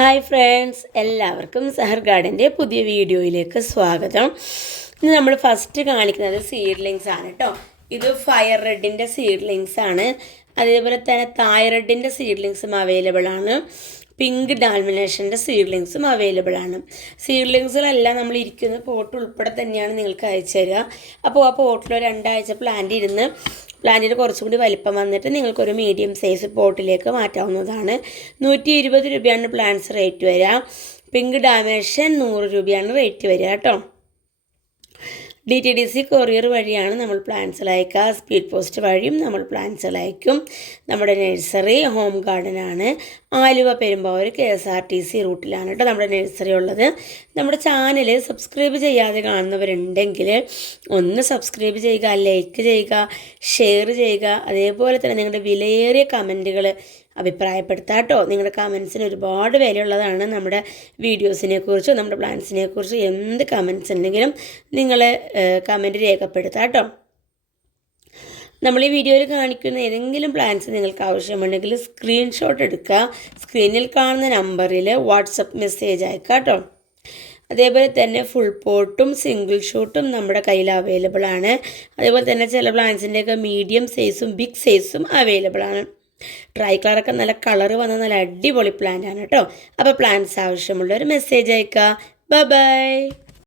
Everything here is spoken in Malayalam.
ഹായ് ഫ്രണ്ട്സ്, എല്ലാവർക്കും സഹർ ഗാർഡൻ്റെ പുതിയ വീഡിയോയിലേക്ക് സ്വാഗതം. ഇന്ന് നമ്മൾ ഫസ്റ്റ് കാണിക്കുന്നത് സീഡ്ലിങ്സ് ആണ് കേട്ടോ. ഇത് ഫയർ റെഡിൻ്റെ സീഡ്ലിങ്സ് ആണ്. അതേപോലെ തന്നെ തായ് റെഡിൻ്റെ സീഡ്ലിങ്സും അവൈലബിൾ ആണ്. പിങ്ക് ഡാൽമിനേഷൻ്റെ സീഡ്ലിങ്സും അവൈലബിൾ ആണ്. സീഡ്ലിങ്സുകളെല്ലാം നമ്മൾ ഇരിക്കുന്ന പോട്ട് ഉൾപ്പെടെ തന്നെയാണ് നിങ്ങൾക്ക് അയച്ചു തരിക. അപ്പോൾ ആ പോട്ടിൽ 2 ആഴ്ച പ്ലാന്റിന് കുറച്ചും കൂടി വലിപ്പം വന്നിട്ട് നിങ്ങൾക്കൊരു മീഡിയം സൈസ് പോട്ടിലേക്ക് മാറ്റാവുന്നതാണ്. 120 രൂപയാണ് പ്ലാന്റ്സ് റേറ്റ് വരിക. പിങ്ക് ഡാമേഷൻ 100 രൂപയാണ് റേറ്റ് വരിക കേട്ടോ. DTDC കൊറിയർ വഴിയാണ് നമ്മൾ പ്ലാന്റ്സുകൾ അയക്കുക. സ്പീഡ് പോസ്റ്റ് വഴിയും നമ്മൾ പ്ലാന്റ്സുകൾ അയക്കും. നമ്മുടെ നഴ്സറി ഹോം ഗാർഡനാണ്. ആലുവ പെരുമ്പാവൂർ KSRTC റൂട്ടിലാണ് കേട്ടോ നമ്മുടെ നഴ്സറി ഉള്ളത്. നമ്മുടെ ചാനൽ സബ്സ്ക്രൈബ് ചെയ്യാതെ കാണുന്നവരുണ്ടെങ്കിൽ ഒന്ന് സബ്സ്ക്രൈബ് ചെയ്യുക, ലൈക്ക് ചെയ്യുക, ഷെയർ ചെയ്യുക. അതേപോലെ തന്നെ നിങ്ങളുടെ വിലയേറിയ കമൻറ്റുകൾ അഭിപ്രായപ്പെടുത്താം കേട്ടോ. നിങ്ങളുടെ കമൻസിന് ഒരുപാട് വിലയുള്ളതാണ്. നമ്മുടെ വീഡിയോസിനെ കുറിച്ചും നമ്മുടെ പ്ലാൻസിനെ കുറിച്ചും എന്ത് കമൻസ് ഉണ്ടെങ്കിലും നിങ്ങൾ കമൻറ്റ് രേഖപ്പെടുത്താം കേട്ടോ. നമ്മൾ ഈ വീഡിയോയിൽ കാണിക്കുന്ന ഏതെങ്കിലും പ്ലാൻസ് നിങ്ങൾക്ക് ആവശ്യമുണ്ടെങ്കിൽ സ്ക്രീൻഷോട്ട് എടുക്കുക. സ്ക്രീനിൽ കാണുന്ന നമ്പറിൽ വാട്സപ്പ് മെസ്സേജ് അയക്കുക കേട്ടോ. അതേപോലെ തന്നെ ഫുൾ പോട്ടും സിംഗിൾ ഷൂട്ടും നമ്മുടെ കയ്യിൽ അവൈലബിൾ ആണ്. അതേപോലെ തന്നെ ചില പ്ലാന്റ്സിൻ്റെയൊക്കെ മീഡിയം സൈസും ബിഗ് സൈസും അവൈലബിൾ ആണ്. ട്രൈ കളറൊക്കെ നല്ല കളർ വന്ന നല്ല അടിപൊളി പ്ലാന്റ് ആണ് കേട്ടോ. അപ്പോൾ പ്ലാന്റ്സ് ആവശ്യമുള്ളവർ മെസ്സേജ് അയക്കുക. ബൈ.